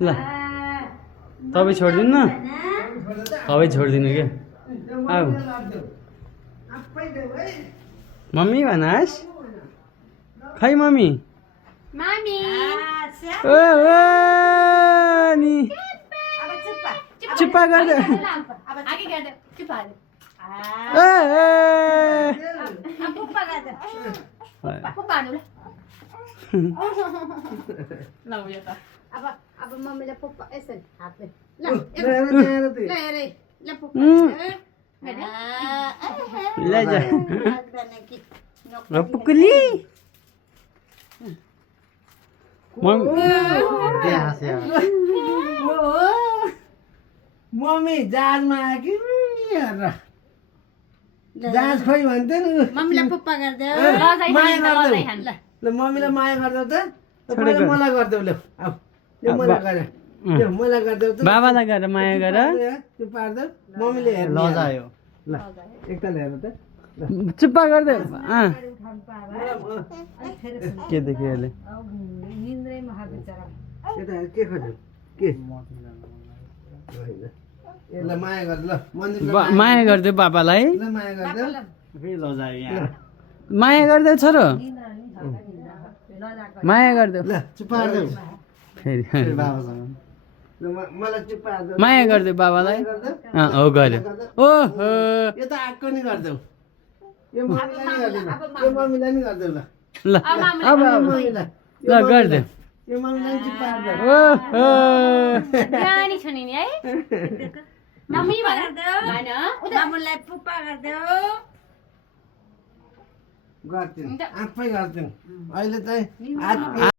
ल तपाईँ छोडिदिनु न तपाईँ छोडिदिनु के आऊ मम्मी भनास खै मम्मी मामी ओ नि चुप्पा गर्दै आगे गर्दै चुप्पा पुप्पा गर्दै पुप्पा हाल्नु ल उयो त अब मम्मीले पुप्पा यसरी हातले ल हेरे ल पुप्पा ले जा पुकुली मम्मी जहाजमा आयो कि हेर जहाज खोइ भन्थ्यो नि मम्मीलाई पुप्पा गर्दै माया गर्दै ल मम्मीलाई माया गर्दै त पहिला मलाई गर्दै ल अब यो मलाई गरे यो मलाई गर्दै त बाबालाई गएर माया गर त्यो पार्दै मम्मीले हेर्नु लजायो ल एकताल हेर त चुप्पा गर्दै के देख्यो यसले यता के खोज्यो के यसलाई माया गर्दै ल मन्दिर माया गरिदियो बाबालाई ल माया गर्दै माया गरिदेऊ छोरो माया गरिदेऊ ल चुप पार्दै फेरि बाबासँग ल मलाई चुप पार्दै माया गरिदेऊ बाबालाई हो गर्यो ओहो यो त आक्को नि गर्दै यो मम्मीलाई नि गर्दैन यो मम्मीलाई नि गर्दै ल ल अब मम्मीलाई ल गरिदेऊ यो मम्मीलाई नि चुप पार्दै ओहो गानी छुनी नि है मम्मी गर्दै हैन मामुलाई पुप्पा गर्दै गर्छन् आफै गर्छन् अहिले चाहिँ